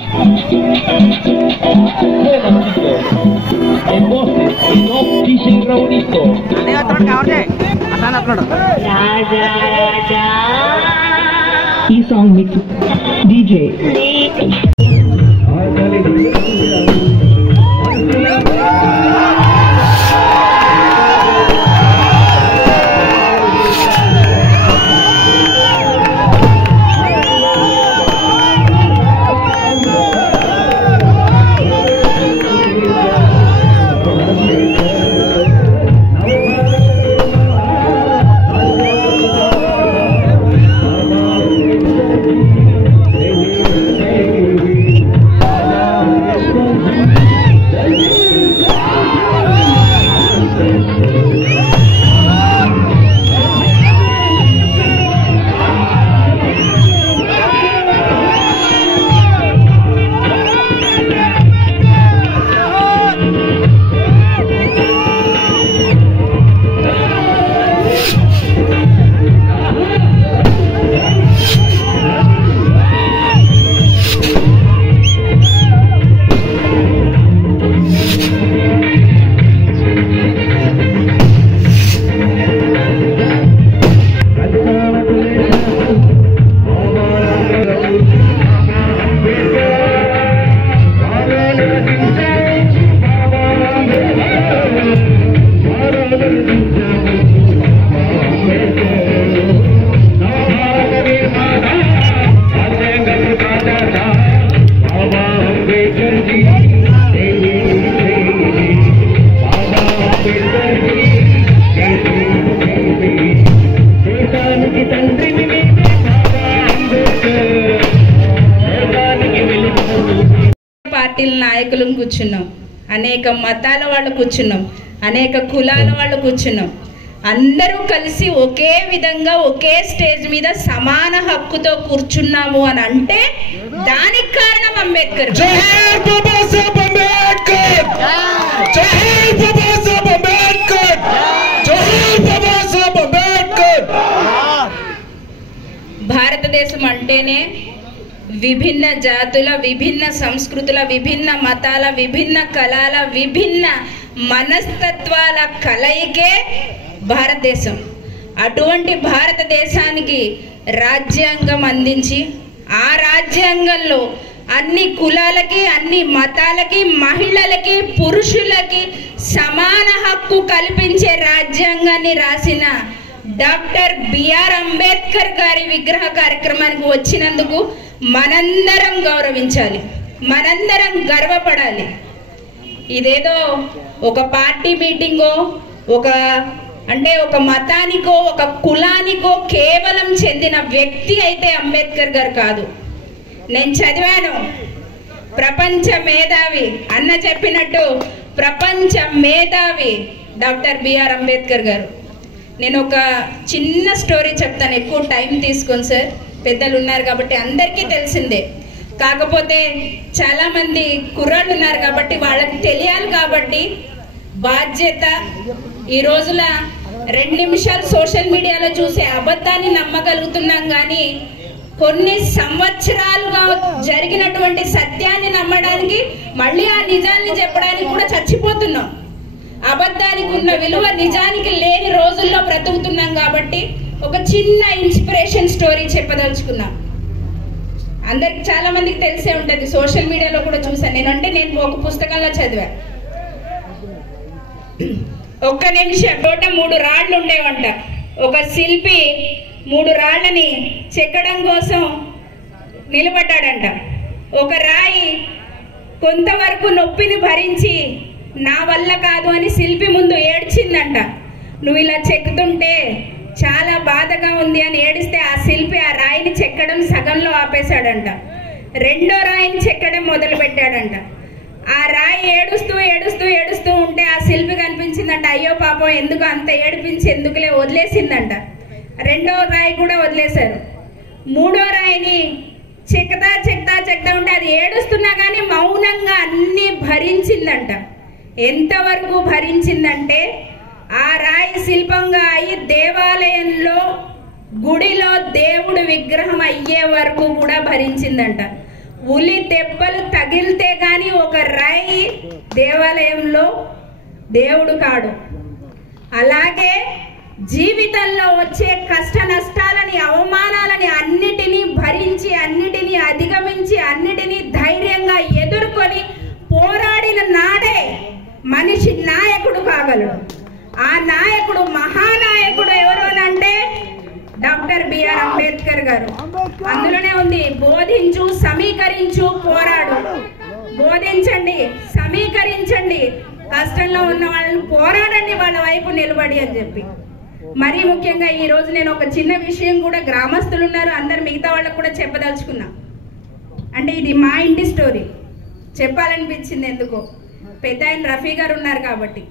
En voces en off DJ Raulito. ఈ song మీకు DJ పార్టీల నాయకులను కూర్చున్నాం, అనేక మతాల వాళ్ళు కూర్చున్నాం, అనేక కులాల వాళ్ళు కూర్చున్నాం. అందరూ కలిసి ఒకే విధంగా ఒకే స్టేజ్ మీద సమాన హక్కుతో కూర్చున్నాము అని అంటే దానికి కారణం అంబేద్కర్. భారతదేశం అంటేనే విభిన్న జాతుల, విభిన్న సంస్కృతుల, విభిన్న మతాల, విభిన్న కళల, విభిన్న మనస్తత్వాల కలయికే భారతదేశం. అటువంటి భారతదేశానికి రాజ్యాంగం అందించి ఆ రాజ్యాంగంలో అన్ని కులాలకి, అన్ని మతాలకి, మహిళలకి, పురుషులకి సమాన హక్కు కల్పించే రాజ్యాంగాన్ని రాసిన డాక్టర్ బిఆర్ అంబేద్కర్ గారి విగ్రహ కార్యక్రమానికి వచ్చినందుకు మనందరం గౌరవించాలి, మనందరం గర్వపడాలి. ఇదేదో ఒక పార్టీ మీటింగో, ఒక మతానికో, ఒక కులానికో కేవలం చెందిన వ్యక్తి అయితే అంబేద్కర్ గారు కాదు. నేను చదివాను, ప్రపంచ మేధావి అన్న చెప్పినట్టు ప్రపంచ మేధావి డాక్టర్ బిఆర్ అంబేద్కర్ గారు. నేను ఒక చిన్న స్టోరీ చెప్తాను, ఎక్కువ టైం తీసుకోను సార్, పెద్దలు ఉన్నారు కాబట్టి అందరికీ తెలిసిందే. కాకపోతే చాలామంది కుర్రాళ్ళు ఉన్నారు కాబట్టి వాళ్ళకి తెలియాలి కాబట్టి బాధ్యత. ఈ రోజుల 2 నిమిషాలు సోషల్ మీడియాలో చూసే అబద్ధాన్ని నమ్మగలుగుతున్నాం, కానీ కొన్ని సంవత్సరాలుగా జరిగినటువంటి సత్యాన్ని నమ్మడానికి, మళ్ళీ ఆ నిజాన్ని చెప్పడానికి కూడా చచ్చిపోతున్నాం. అబద్ధానికి ఉన్న విలువ నిజానికి లేని రోజుల్లో బ్రతుకుతున్నాం కాబట్టి ఒక చిన్న ఇన్స్పిరేషన్ స్టోరీ చెప్పదలుచుకున్నాం. అందరికి చాలా మందికి తెలిసే ఉంటుంది, సోషల్ మీడియాలో కూడా చూసాను నేను ఒక పుస్తకంలో చదివా. ఒక్క నిమిషం తోట 3 రాళ్ళు ఉండేవంట. ఒక శిల్పి 3 రాళ్ళని చెక్కడం కోసం నిలబడ్డాడంట. ఒక రాయి కొంతవరకు నొప్పిని భరించి నా వల్ల కాదు అని శిల్పి ముందు ఏడ్చిందంట. నువ్వు ఇలా చెక్కుతుంటే చాలా బాధగా ఉంది అని ఏడిస్తే ఆ శిల్పి ఆ రాయిని చెక్కడం సగంలో ఆపేశాడంట. రెండో రాయిని చెక్కడం మొదలు పెట్టాడంట. ఆ రాయి ఏడుస్తూ ఏడుస్తూ ఏడుస్తూ ఉంటే ఆ శిల్పి కనిపించిందంట, అయ్యో పాపం ఎందుకు అంత ఏడిపించి ఎందుకులే వదిలేసిందంట. రెండో రాయి కూడా వదిలేశారు. మూడో రాయిని చెక్తా చెక్తా చెక్తా ఉంటే అది ఏడుస్తున్నా కానీ మౌనంగా అన్ని భరించిందంట. ఎంతవరకు భరించిందంటే ఆ రాయి శిల్పంగా అయి దేవాలయంలో గుడిలో దేవుడు విగ్రహం అయ్యే వరకు కూడా భరించిందంట. ఉలి దెబ్బలు తగిలితే గాని ఒక రాయి దేవాలయంలో దేవుడు కాడు. అలాగే జీవితంలో వచ్చే కష్ట నష్టాలని, అవమానాలని అన్నిటినీ భరించి, అన్నిటినీ అధిగమించి, అన్నిటినీ ధైర్యంగా ఎదుర్కొని పోరాడిన నాడే మనిషి నాయకుడు కాగలడు. ఆ నాయకుడు, మహానాయకుడు ఎవరు అంటే డాక్టర్ బిఆర్ అంబేద్కర్ గారు. అందులోనే ఉంది, బోధించు, సమీకరించు, పోరాడు. బోధించండి, సమీకరించండి, కష్టంలో ఉన్న వాళ్ళని పోరాడండి, వాళ్ళ వైపు నిలబడి అని చెప్పి. మరీ ముఖ్యంగా ఈ రోజు నేను ఒక చిన్న విషయం కూడా, గ్రామస్తులు ఉన్నారు, అందరు మిగతా వాళ్ళకు కూడా చెప్పదలుచుకున్నా. అంటే ఇది మా ఇంటి స్టోరీ, చెప్పాలనిపించింది. ఎందుకో పెద్ద ఆయన రఫీ గారు ఉన్నారు కాబట్టి.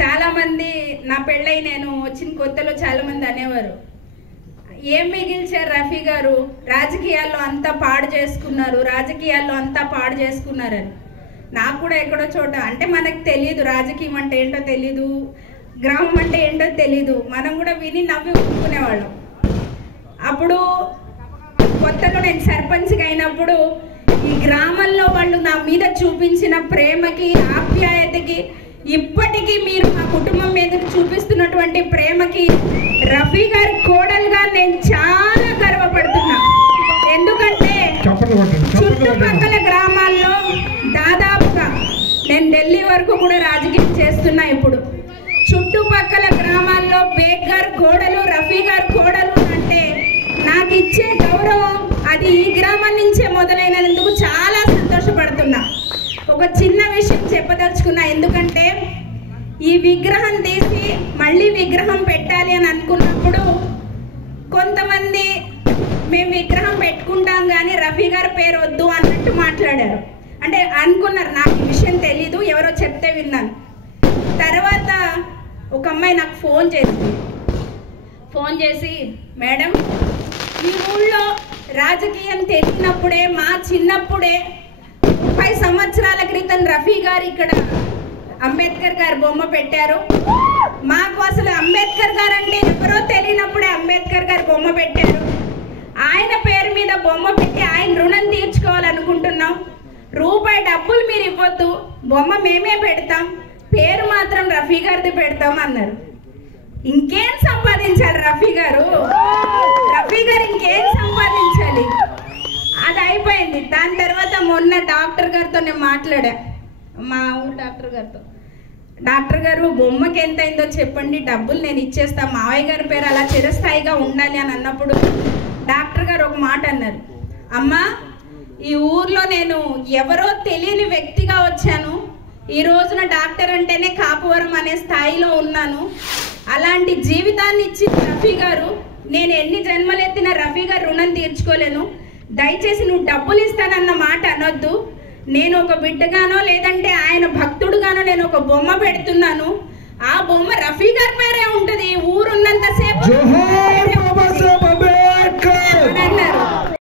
చాలామంది నా పెళ్ళై నేను వచ్చిన కొత్తలో చాలామంది అనేవారు, ఏం మిగిల్చారు రఫీ గారు, రాజకీయాల్లో అంతా పాడు చేసుకున్నారు, రాజకీయాల్లో అంతా పాడు చేసుకున్నారని. నాకు కూడా ఎక్కడో చోట, అంటే మనకు తెలియదు రాజకీయం అంటే ఏంటో తెలీదు, గ్రామం అంటే ఏంటో తెలీదు, మనం కూడా విని నవ్వి ఊరుకునేవాళ్ళం. అప్పుడు కొత్తలో నేను సర్పంచ్గా అయినప్పుడు ఈ గ్రామంలో వాళ్ళు నా మీద చూపించిన ప్రేమకి, ఆప్యాయతకి, ఇప్పటికీ మీరు మా కుటుంబం మీద చూపిస్తున్నటువంటి ప్రేమకి రఫీ గారి కోడలుగా నేను చాలా గర్వపడుతున్నా. ఎందుకంటే చుట్టుపక్కల గ్రామాల్లో దాదాపుగా నేను ఢిల్లీ వరకు కూడా రాజకీయం చేస్తున్నా. ఇప్పుడు చుట్టుపక్కల గ్రామాల్లో బేగ్ గారు కోడలు, రఫీ గారు కోడలు అంటే నాకు ఇచ్చే గౌరవం అది ఈ గ్రామం నుంచే మొదలైనందుకు చాలా సంతోషపడుతున్నా. ఒక చిన్న విషయం చెప్పదలుచుకున్నా, ఎందుకంటే ఈ విగ్రహం తీసి మళ్ళీ విగ్రహం పెట్టాలి అని అనుకున్నప్పుడు కొంతమంది మేము విగ్రహం పెట్టుకుంటాం కానీ రఫీ గారి పేరు వద్దు అన్నట్టు మాట్లాడారు. అంటే అనుకున్నారు, నాకు ఈ విషయం తెలీదు, ఎవరో చెప్తే విన్నాను. తర్వాత ఒక అమ్మాయి నాకు ఫోన్ చేసి మేడం, ఈ ఊళ్ళో రాజకీయం తెలిసినప్పుడే, మా చిన్నప్పుడే 30 సంవత్సరాల క్రితం రఫీ గారు ఇక్కడ అంబేద్కర్ గారు బొమ్మ పెట్టారు. మాకు అసలు అంబేద్కర్ గారు అంటే ఎవరో తెలియనప్పుడే అంబేద్కర్ గారు బొమ్మ పెట్టారు. ఆయన పేరు మీద బొమ్మ పెట్టి ఆయన రుణం తీర్చుకోవాలనుకుంటున్నాం. రూపాయి డబ్బులు మీరు ఇవ్వద్దు, బొమ్మ మేమే పెడతాం, పేరు మాత్రం రఫీ గారిది పెడతాం అన్నారు. ఇంకేం సంపాదించాలి రఫీ గారు? రఫీ గారు ఇంకేం సంపాదించాలి? అది అయిపోయింది. దాని తర్వాత మొన్న డాక్టర్ గారితో నేను మాట్లాడా, మా ఊరు డాక్టర్ గారితో. డాక్టర్ గారు, బొమ్మకి ఎంత అయిందో చెప్పండి, డబ్బులు నేను ఇచ్చేస్తా, మావయ్య గారి పేరు అలా చిరస్థాయిగా ఉండాలి అని అన్నప్పుడు డాక్టర్ గారు ఒక మాట అన్నారు, అమ్మా ఈ ఊర్లో నేను ఎవరో తెలియని వ్యక్తిగా వచ్చాను, ఈ రోజున డాక్టర్ అంటేనే కాపువరం అనే స్థాయిలో ఉన్నాను. అలాంటి జీవితాన్ని ఇచ్చిన రఫీ గారు, నేను ఎన్ని జన్మలెత్తిన రఫీ గారు రుణం తీర్చుకోలేను. దయచేసి నువ్వు డబ్బులు ఇస్తానన్న మాట అనొద్దు. నేను ఒక బిడ్డగానో లేదంటే ఆయన భక్తుడుగానో నేను ఒక బొమ్మ పెడుతున్నాను. ఆ బొమ్మ రఫీ గారి పేరే ఉంటుంది. ఊరున్నంతసేపు